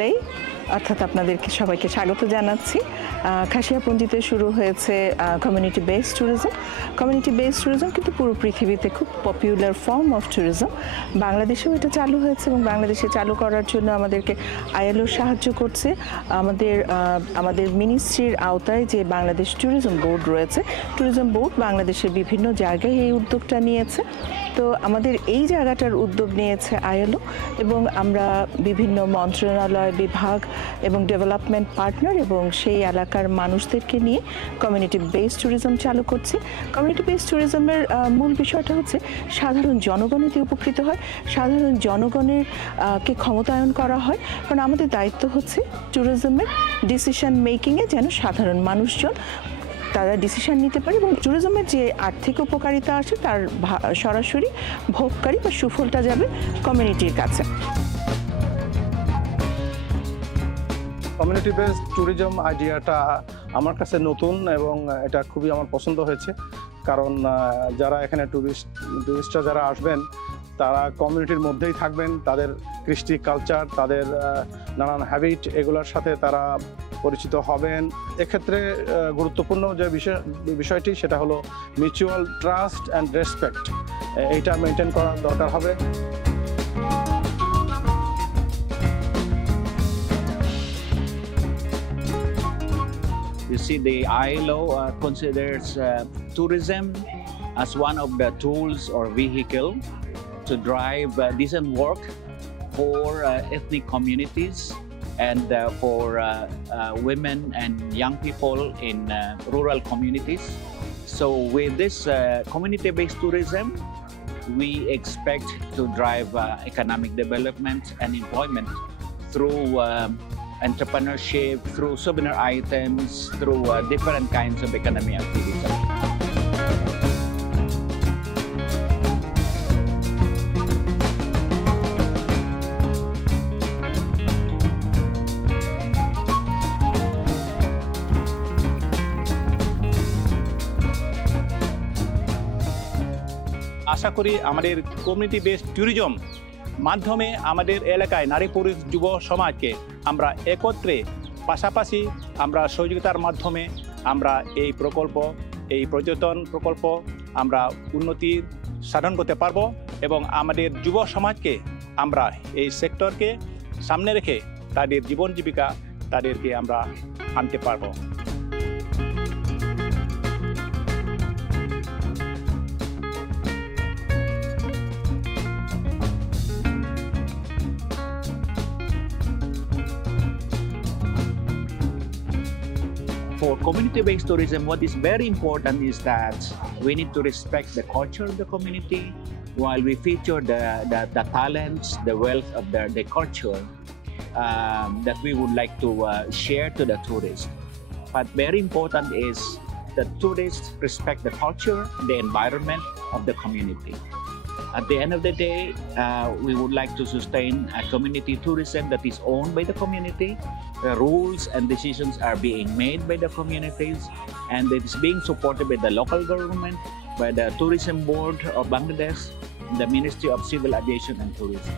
সকলেই, অর্থাৎ আপনাদেরকে সবাইকে স্বাগত জানাচ্ছি। খাসিয়াপঞ্জিতে শুরু হয়েছে community based tourism. Community based tourism কিন্তু পুরো পৃথিবীতে খুব পপুলার ফর্ম অফ ট্যুরিজম। বাংলাদেশেও এটা চালু হয়েছে এবং বাংলাদেশে চালু করার জন্য আমাদেরকে আইএলও সাহায্য করছে। আমাদের মিনিস্ট্রির আওতায় যে বাংলাদেশ ট্যুরিজম বোর্ড রয়েছে, ট্যুরিজম বোর্ড বাংলাদেশের বিভিন্ন জায়গায় এই উদ্যোগটা নিয়েছে। তো আমাদের এই জায়গাটার উদ্যোগ নিয়েছে আইএলও এবং আমরা বিভিন্ন মন্ত্রণালয়, বিভাগ এবং ডেভেলপমেন্ট পার্টনার এবং সেই এলাকার মানুষদেরকে নিয়ে কমিউনিটি বেসড ট্যুরিজম চালু করছি। কমিউনিটি বেসড ট্যুরিজমের মূল বিষয়টা হচ্ছে সাধারণ জনগণ এতে উপকৃত হয়, সাধারণ জনগণের কে ক্ষমতায়ন করা হয়। কারণ আমাদের দায়িত্ব হচ্ছে ট্যুরিজমের ডিসিশন মেকিংয়ে যেন সাধারণ মানুষজন তারা ডিসিশন নিতে পারে এবং ট্যুরিজমের যে আর্থিক উপকারিতা আসে তার সরাসরি ভোগকারী বা সুফলটা যাবে কমিউনিটির কাছে। কমিউনিটি বেসড ট্যুরিজম আইডিয়াটা আমার কাছে নতুন এবং এটা খুবই আমার পছন্দ হয়েছে। কারণ যারা এখানে ট্যুরিস্টরা যারা আসবেন তারা কমিউনিটির মধ্যেই থাকবেন, তাদের কৃষ্টি কালচার, তাদের নানান হ্যাবিট এগুলোর সাথে তারা পরিচিত হবেন। এক্ষেত্রে গুরুত্বপূর্ণ যে বিষয়টি সেটা হলো মিউচুয়াল ট্রাস্ট অ্যান্ড রেসপেক্ট, এইটা মেনটেন করার দরকার হবে। You see, the ILO considers tourism as one of the tools or vehicle to drive decent work for ethnic communities and for women and young people in rural communities. So with this community-based tourism, we expect to drive economic development and employment through entrepreneurship, through souvenir items, through different kinds of economic activities. আশা করি আমাদের community based tourism মাধ্যমে আমাদের এলাকায় নারী পুরুষ যুব সমাজকে আমরা একত্রে পাশাপাশি আমরা সহযোগিতার মাধ্যমে আমরা এই প্রকল্প, এই পর্যটন প্রকল্প আমরা উন্নতি সাধন করতে পারবো এবং আমাদের যুব সমাজকে আমরা এই সেক্টরকে সামনে রেখে তাদের জীবন জীবিকা তাদেরকে আমরা আনতে পারবো। For community-based tourism, what is very important is that we need to respect the culture of the community while we feature the talents, the wealth of the culture that we would like to share to the tourists. But very important is that tourists respect the culture, the environment of the community. At the end of the day, we would like to sustain a community tourism that is owned by the community. The rules and decisions are being made by the communities, and it is being supported by the local government, by the Tourism Board of Bangladesh, the Ministry of Civil Aviation and Tourism.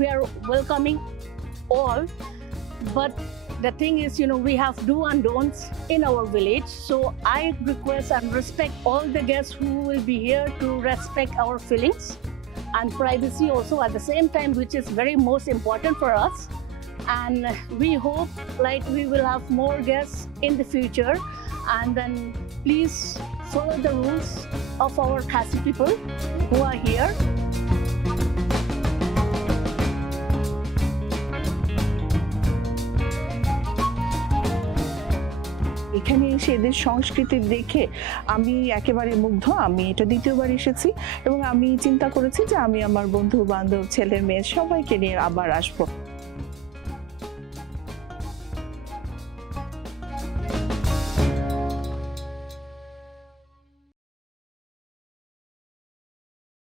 We are welcoming all, but the thing is, we have do and don'ts in our village. So I request and respect all the guests who will be here to respect our feelings and privacy also at the same time, which is very most important for us. And we hope we will have more guests in the future. And then please follow the rules of our Khasi people who are here. এখানে এসে এদের সংস্কৃতি দেখে আমি একেবারে মুগ্ধ। আমি এটা দ্বিতীয়বার এসেছি এবং আমি চিন্তা করেছি যে আমি আমার বন্ধু বান্ধব, ছেলে মেয়ে সবাইকে নিয়ে আবার আসবো।